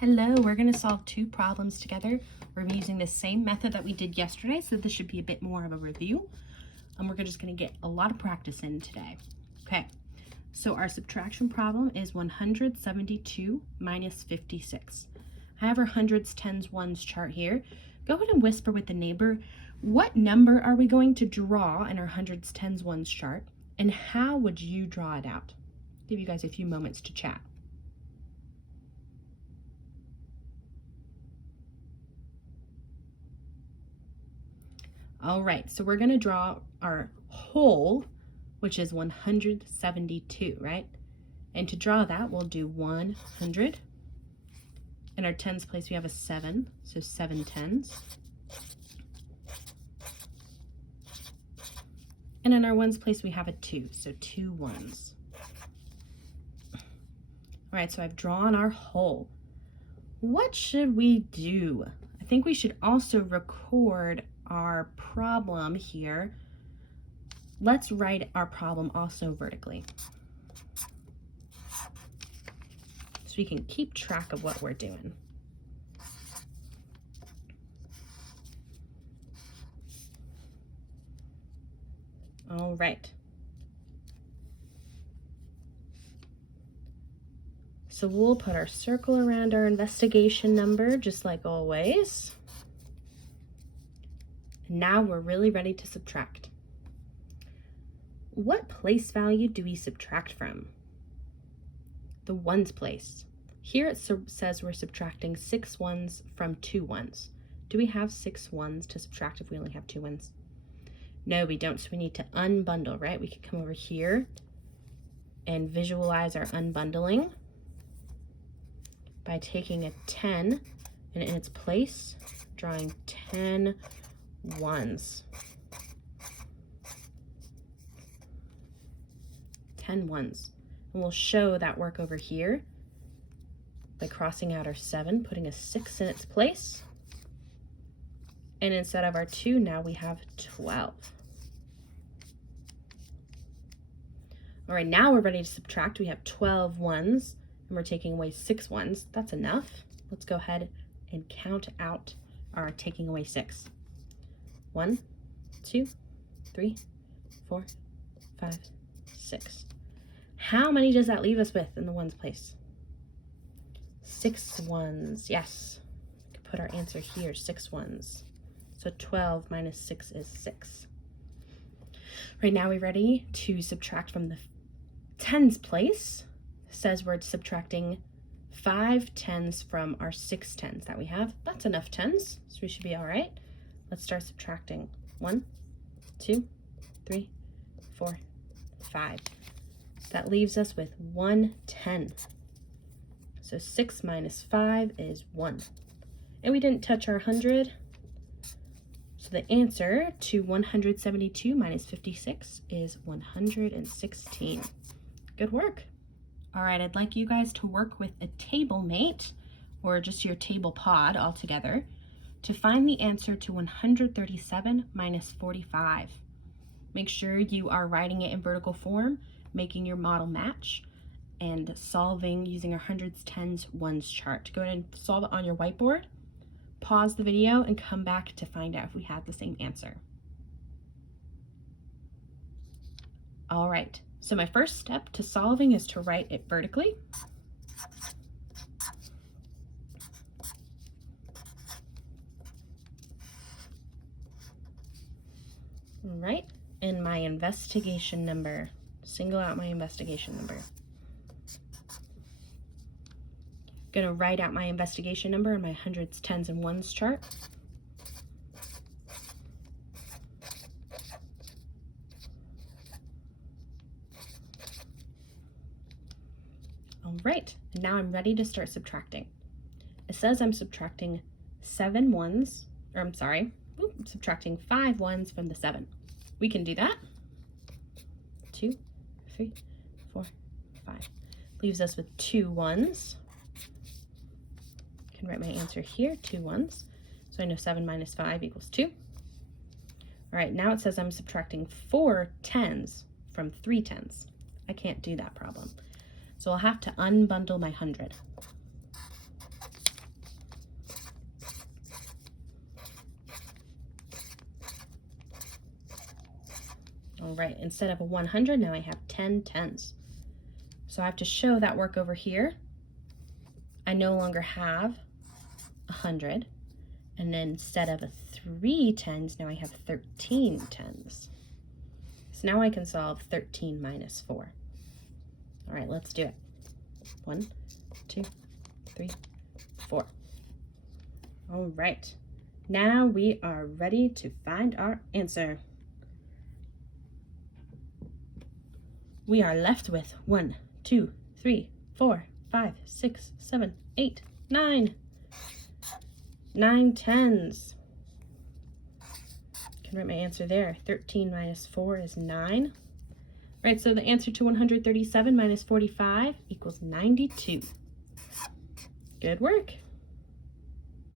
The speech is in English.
Hello, we're going to solve two problems together. We're using the same method that we did yesterday, so this should be a bit more of a review. And we're just going to get a lot of practice in today. Okay, so our subtraction problem is 172 minus 56. I have our hundreds, tens, ones chart here. Go ahead and whisper with the neighbor, what number are we going to draw in our hundreds, tens, ones chart? And how would you draw it out? Give you guys a few moments to chat. All right, so we're going to draw our whole, which is 172, right? And to draw that, we'll do 100. In our tens place, we have a 7, so 7 tens. And in our ones place, we have a 2, so 2 ones. All right, so I've drawn our whole. What should we do? I think we should also record our problem here. Let's write our problem also vertically, so we can keep track of what we're doing. All right. So we'll put our circle around our investigation number, just like always. Now we're really ready to subtract. What place value do we subtract from? The ones place. Here it says we're subtracting 6 ones from 2 ones. Do we have 6 ones to subtract if we only have 2 ones? No, we don't, so we need to unbundle, right? We can come over here and visualize our unbundling by taking a 10 and in its place, drawing 10 ones. 10 ones. And we'll show that work over here by crossing out our 7, putting a 6 in its place. And instead of our 2, now we have 12. All right, now we're ready to subtract. We have 12 ones, and we're taking away 6 ones. That's enough. Let's go ahead and count out our taking away 6. 1, 2, 3, 4, 5, 6. How many does that leave us with in the ones place? 6 ones. Yes. We could put our answer here, 6 ones. So 12 minus 6 is 6. Right now we're ready to subtract from the tens place. It says we're subtracting 5 tens from our 6 tens that we have. That's enough tens, so we should be all right. Let's start subtracting. 1, 2, 3, 4, 5. That leaves us with 110. So 6 minus 5 is 1. And we didn't touch our 100. So the answer to 172 minus 56 is 116. Good work. All right, I'd like you guys to work with a table mate or just your table pod all together to find the answer to 137 minus 45. Make sure you are writing it in vertical form, making your model match, and solving using our hundreds, tens, ones chart. Go ahead and solve it on your whiteboard, pause the video, and come back to find out if we had the same answer. All right, so my first step to solving is to write it vertically. All right, and my investigation number. Single out my investigation number. Gonna write out my investigation number in my hundreds, tens, and ones chart. All right, and now I'm ready to start subtracting. It says I'm subtracting 7 ones, or I'm subtracting 5 ones from the 7. We can do that. 2, 3, 4, 5. Leaves us with 2 ones. I can write my answer here, 2 ones. So I know 7 minus 5 equals 2. All right, now it says I'm subtracting 4 tens from 3 tens. I can't do that problem. So I'll have to unbundle my 100. right, instead of a 100, now I have 10 tens. So I have to show that work over here. I no longer have 100. And then instead of a 3 tens, now I have 13 tens. So now I can solve 13 minus 4. All right, let's do it. 1, 2, 3, 4. All right, now we are ready to find our answer. We are left with 1, 2, 3, 4, 5, 6, 7, 8, 9. 9 tens. I can write my answer there. 13 minus 4 is 9. Right, so the answer to 137 minus 45 equals 92. Good work.